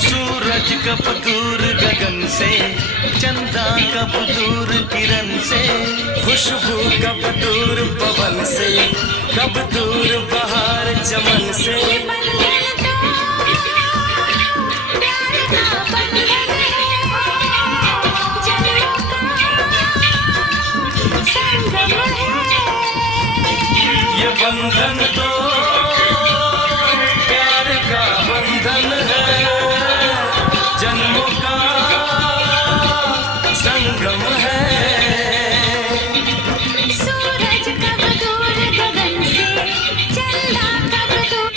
सूरज कब दूर गगन से, चंदा कब दूर किरण से, खुशबू कब दूर पवन से, कब दूर बहार चमन से। ये बंधन तो प्यार का बंधन है, जन्मों का संगम है। सूरज कब दूर गगन से, चंदा कब दूर।